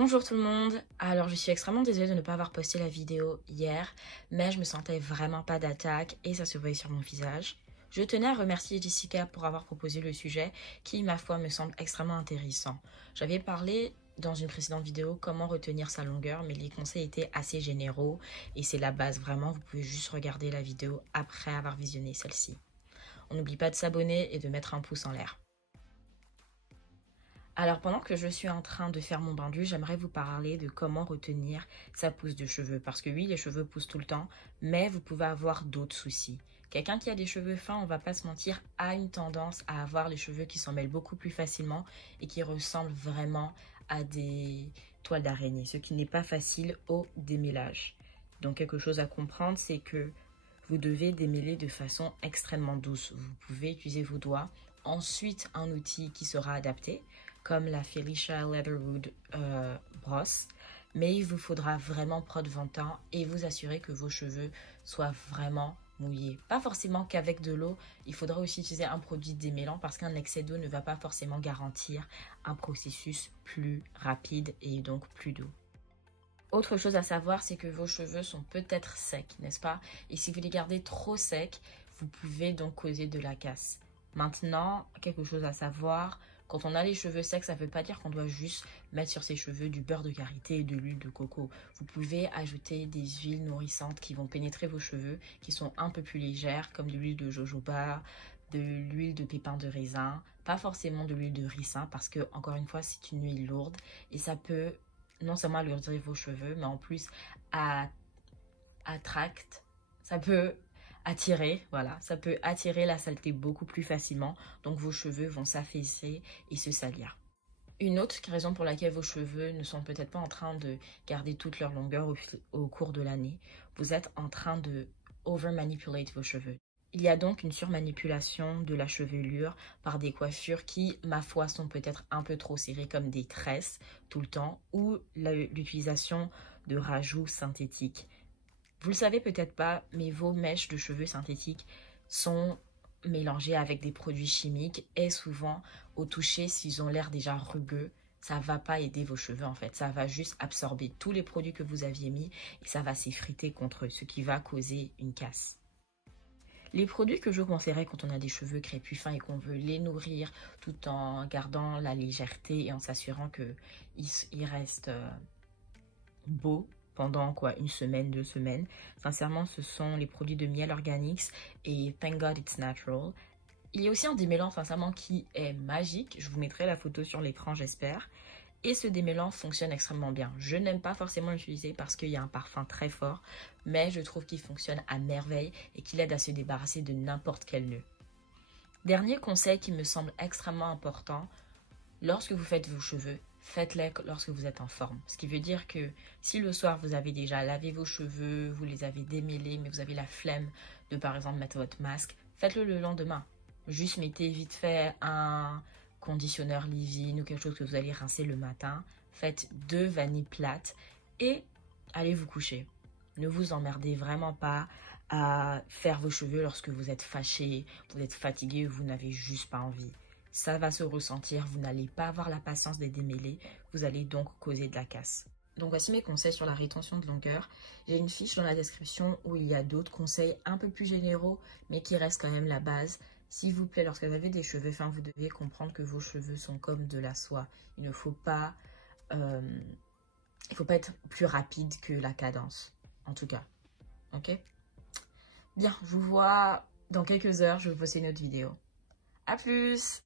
Bonjour tout le monde, alors je suis extrêmement désolée de ne pas avoir posté la vidéo hier, mais je me sentais vraiment pas d'attaque et ça se voyait sur mon visage. Je tenais à remercier Jessica pour avoir proposé le sujet qui, ma foi, me semble extrêmement intéressant. J'avais parlé dans une précédente vidéo comment retenir sa longueur, mais les conseils étaient assez généraux et c'est la base vraiment, vous pouvez juste regarder la vidéo après avoir visionné celle-ci. On n'oublie pas de s'abonner et de mettre un pouce en l'air. Alors pendant que je suis en train de faire mon bain d'huile, j'aimerais vous parler de comment retenir sa pousse de cheveux. Parce que oui, les cheveux poussent tout le temps, mais vous pouvez avoir d'autres soucis. Quelqu'un qui a des cheveux fins, on va pas se mentir, a une tendance à avoir les cheveux qui s'en mêlent beaucoup plus facilement et qui ressemblent vraiment à des toiles d'araignée, ce qui n'est pas facile au démêlage. Donc quelque chose à comprendre, c'est que vous devez démêler de façon extrêmement douce. Vous pouvez utiliser vos doigts, ensuite un outil qui sera adapté, comme la Felicia Leatherwood brosse, mais il vous faudra vraiment prendre votre temps et vous assurer que vos cheveux soient vraiment mouillés. Pas forcément qu'avec de l'eau, il faudra aussi utiliser un produit démêlant parce qu'un excès d'eau ne va pas forcément garantir un processus plus rapide et donc plus doux. Autre chose à savoir, c'est que vos cheveux sont peut-être secs, n'est-ce pas? Et si vous les gardez trop secs, vous pouvez donc causer de la casse. Maintenant, quelque chose à savoir, quand on a les cheveux secs, ça ne veut pas dire qu'on doit juste mettre sur ses cheveux du beurre de karité et de l'huile de coco. Vous pouvez ajouter des huiles nourrissantes qui vont pénétrer vos cheveux, qui sont un peu plus légères, comme de l'huile de jojoba, de l'huile de pépins de raisin, pas forcément de l'huile de ricin, parce que, encore une fois, c'est une huile lourde et ça peut non seulement alourdir vos cheveux, mais en plus ça peut attirer, voilà, ça peut attirer la saleté beaucoup plus facilement, donc vos cheveux vont s'affaisser et se salir. Une autre raison pour laquelle vos cheveux ne sont peut-être pas en train de garder toute leur longueur au cours de l'année, vous êtes en train de over-manipulate vos cheveux. Il y a donc une surmanipulation de la chevelure par des coiffures qui, ma foi, sont peut-être un peu trop serrées comme des tresses tout le temps ou l'utilisation de rajouts synthétiques. Vous le savez peut-être pas, mais vos mèches de cheveux synthétiques sont mélangées avec des produits chimiques et souvent, au toucher, s'ils ont l'air déjà rugueux, ça va pas aider vos cheveux en fait. Ça va juste absorber tous les produits que vous aviez mis et ça va s'effriter contre eux, ce qui va causer une casse. Les produits que je vous conseillerais quand on a des cheveux crépus fins et qu'on veut les nourrir tout en gardant la légèreté et en s'assurant qu'ils restent beaux pendant une semaine, 2 semaines. Sincèrement, ce sont les produits de miel organics et Thank God It's Natural. Il y a aussi un démêlant, sincèrement, qui est magique. Je vous mettrai la photo sur l'écran, j'espère. Et ce démêlant fonctionne extrêmement bien. Je n'aime pas forcément l'utiliser parce qu'il y a un parfum très fort, mais je trouve qu'il fonctionne à merveille et qu'il aide à se débarrasser de n'importe quel nœud. Dernier conseil qui me semble extrêmement important, lorsque vous faites vos cheveux, faites-les lorsque vous êtes en forme. Ce qui veut dire que si le soir vous avez déjà lavé vos cheveux, vous les avez démêlés, mais vous avez la flemme de par exemple mettre votre masque, faites-le le lendemain. Juste mettez vite fait un conditionneur leave-in ou quelque chose que vous allez rincer le matin. Faites 2 vanilles plates et allez vous coucher. Ne vous emmerdez vraiment pas à faire vos cheveux lorsque vous êtes fâché, vous êtes fatigué ou vous n'avez juste pas envie. Ça va se ressentir, vous n'allez pas avoir la patience de les démêler, vous allez donc causer de la casse. Donc voici mes conseils sur la rétention de longueur. J'ai une fiche dans la description où il y a d'autres conseils un peu plus généraux, mais qui restent quand même la base. S'il vous plaît, lorsque vous avez des cheveux fins, vous devez comprendre que vos cheveux sont comme de la soie. Il ne faut pas, être plus rapide que la cadence, en tout cas. Ok? Bien, je vous vois dans quelques heures, je vais vous poster une autre vidéo. À plus!